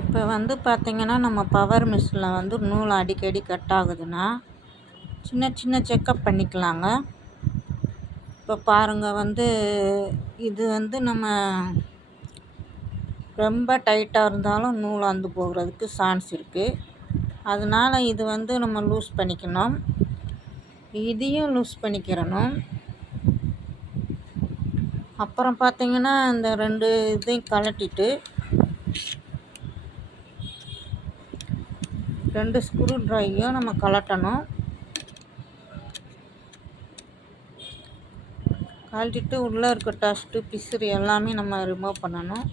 இப்போ வந்து பார்த்திங்கன்னா நம்ம பவர் மிஷினில் வந்து நூல் அடிக்கடி கட் ஆகுதுன்னா சின்ன சின்ன செக்கப் பண்ணிக்கலாங்க. இப்போ பாருங்கள், வந்து இது வந்து நம்ம ரொம்ப டைட்டாக இருந்தாலும் நூல் அந்து போகிறதுக்கு சான்ஸ் இருக்குது. அதனால் இது வந்து நம்ம லூஸ் பண்ணிக்கணும். இதையும் லூஸ் பண்ணிக்கிறணும். அப்புறம் பார்த்திங்கன்னா இந்த 2 இதையும் கழட்டிட்டு 2 ஸ்க்ரூ ட்ரைவையும் நம்ம கழட்டணும். கழட்டிட்டு உள்ளே இருக்க டஸ்ட்டு பிசுறு எல்லாமே நம்ம ரிமூவ் பண்ணணும்.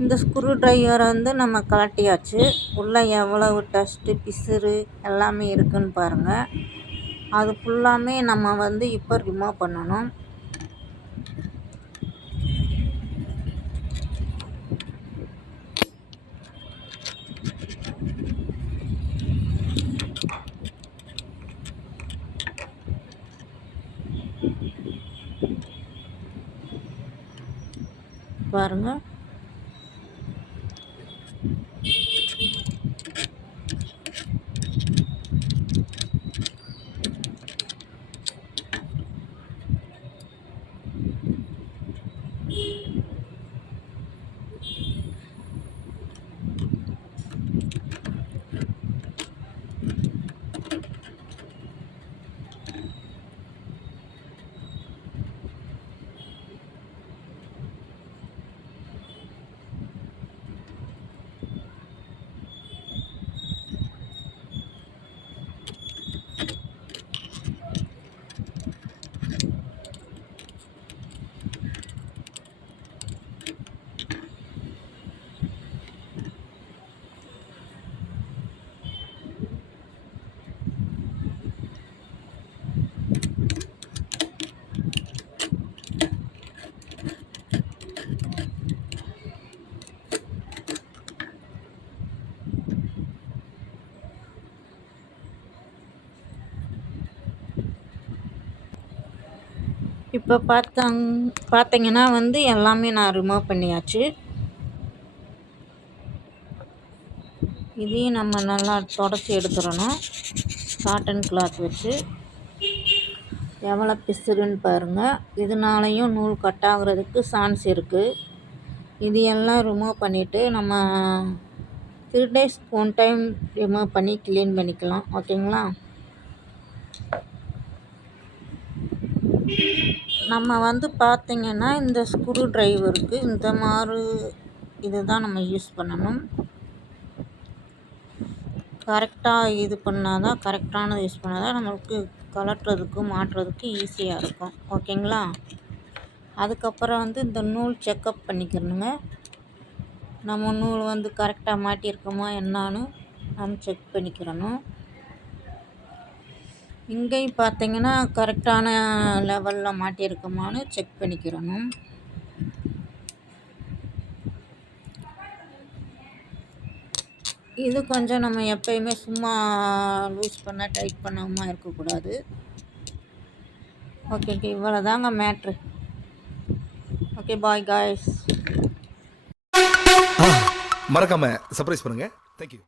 இந்த ஸ்க்ரூ ட்ரைவரை வந்து நம்ம கழட்டியாச்சு. உள்ளே எவ்வளவு டஸ்ட்டு பிசுறு எல்லாமே இருக்குன்னு பாருங்கள். அது ஃபுல்லாமே நம்ம வந்து இப்போ ரிமூவ் பண்ணணும். பாருங்கள், இப்போ பார்த்தீங்கன்னா வந்து எல்லாமே நான் ரிமூவ் பண்ணியாச்சு. இதையும் நம்ம நல்லா தொடச்சி எடுத்துடணும். காட்டன் கிளாத் வச்சு எவ்வளோ பிசுறுன்னு பாருங்கள். இதனாலையும் நூல் கட் ஆகுறதுக்கு சான்ஸ் இருக்குது. இது எல்லாம் ரிமூவ் பண்ணிவிட்டு நம்ம 3 டேஸ்க்கு 1 டைம் ரிமூவ் பண்ணி க்ளீன் பண்ணிக்கலாம். ஓகேங்களா? நம்ம வந்து பார்த்திங்கன்னா இந்த ஸ்க்ரூ ட்ரைவருக்கு இந்த மாதிரி இதுதான் நம்ம யூஸ் பண்ணணும். கரெக்டாக இது பண்ணால் தான், கரெக்டானது யூஸ் பண்ணால் தான் நம்மளுக்கு கலட்டுறதுக்கு மாட்டுறதுக்கு ஈஸியாக இருக்கும். ஓகேங்களா? அதுக்கப்புறம் வந்து இந்த நூல் செக்கப் பண்ணிக்கணுங்க. நம்ம நூல் வந்து கரெக்டாக மாட்டியிருக்கோமா என்னான்னு நம்ம செக் பண்ணிக்கிறணும். இங்கேயும் பார்த்திங்கன்னா கரெக்டான லெவலில் மாட்டியிருக்குமான்னு செக் பண்ணிக்கிறணும். இது கொஞ்சம் நம்ம எப்பயுமே சும்மா லூஸ் பண்ண டைட் பண்ணாமல் இருக்கக்கூடாது. ஓகே, இவ்வளோ தாங்க மேட்ரு. Okay, bye guys. மறக்காம சர்ப்ரைஸ் பண்ணுங்க. தேங்க்யூ.